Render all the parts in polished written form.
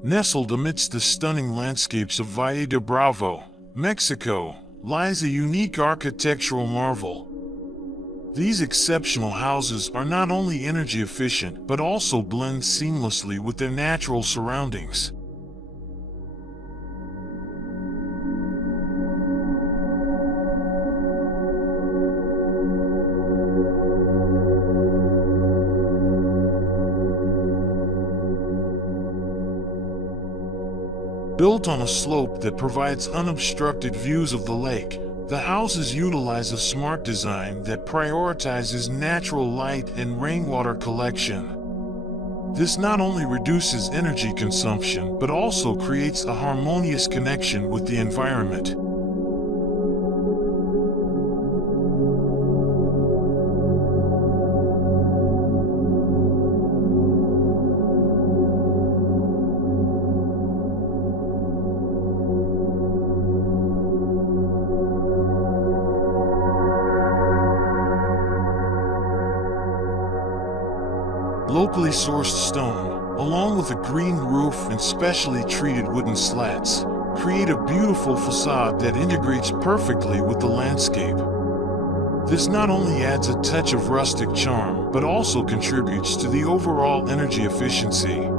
Nestled amidst the stunning landscapes of Valle de Bravo, Mexico, lies a unique architectural marvel. These exceptional houses are not only energy efficient but also blend seamlessly with their natural surroundings. Built on a slope that provides unobstructed views of the lake, the houses utilize a smart design that prioritizes natural light and rainwater collection. This not only reduces energy consumption but also creates a harmonious connection with the environment. Locally sourced stone, along with a green roof and specially treated wooden slats, create a beautiful facade that integrates perfectly with the landscape. This not only adds a touch of rustic charm, but also contributes to the overall energy efficiency.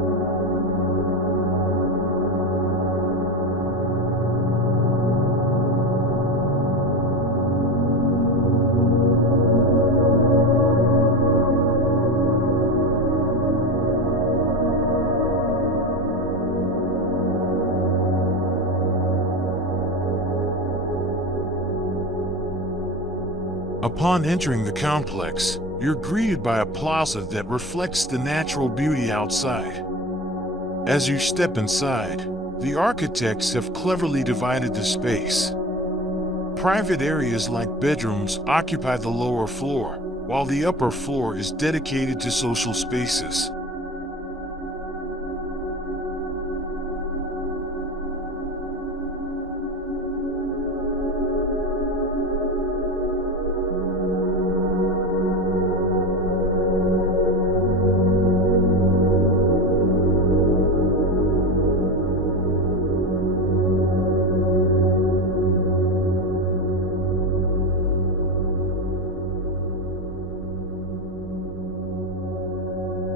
Upon entering the complex, you're greeted by a plaza that reflects the natural beauty outside. As you step inside, the architects have cleverly divided the space. Private areas like bedrooms occupy the lower floor, while the upper floor is dedicated to social spaces.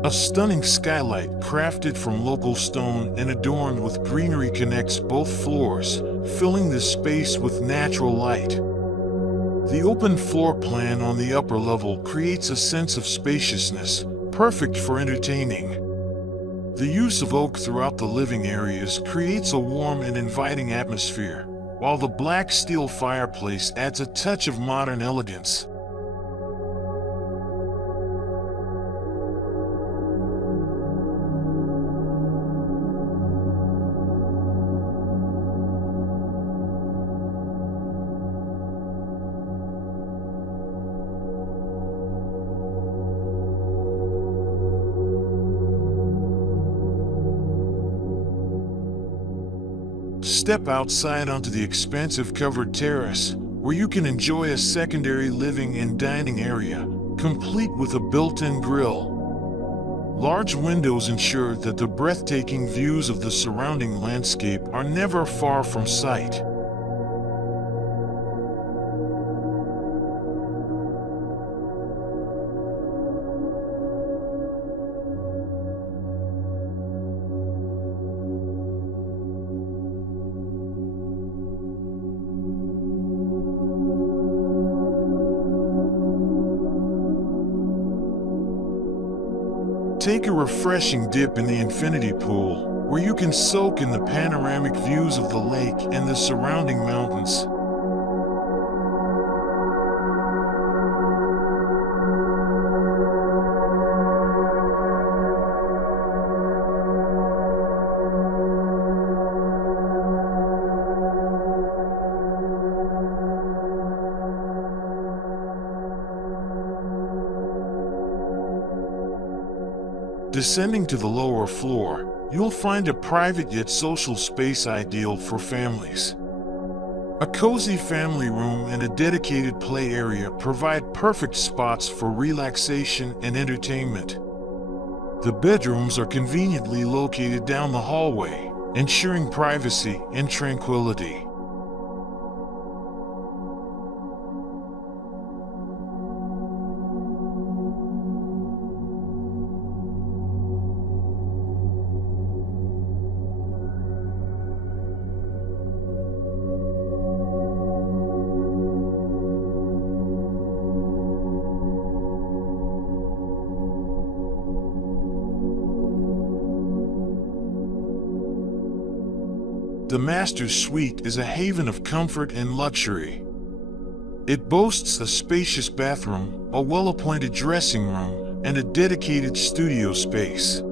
A stunning skylight crafted from local stone and adorned with greenery connects both floors, filling the space with natural light. The open floor plan on the upper level creates a sense of spaciousness, perfect for entertaining. The use of oak throughout the living areas creates a warm and inviting atmosphere, while the black steel fireplace adds a touch of modern elegance. Step outside onto the expansive covered terrace, where you can enjoy a secondary living and dining area, complete with a built-in grill. Large windows ensure that the breathtaking views of the surrounding landscape are never far from sight. Take a refreshing dip in the infinity pool, where you can soak in the panoramic views of the lake and the surrounding mountains. Descending to the lower floor, you'll find a private yet social space ideal for families. A cozy family room and a dedicated play area provide perfect spots for relaxation and entertainment. The bedrooms are conveniently located down the hallway, ensuring privacy and tranquility. The master's suite is a haven of comfort and luxury. It boasts a spacious bathroom, a well-appointed dressing room, and a dedicated studio space.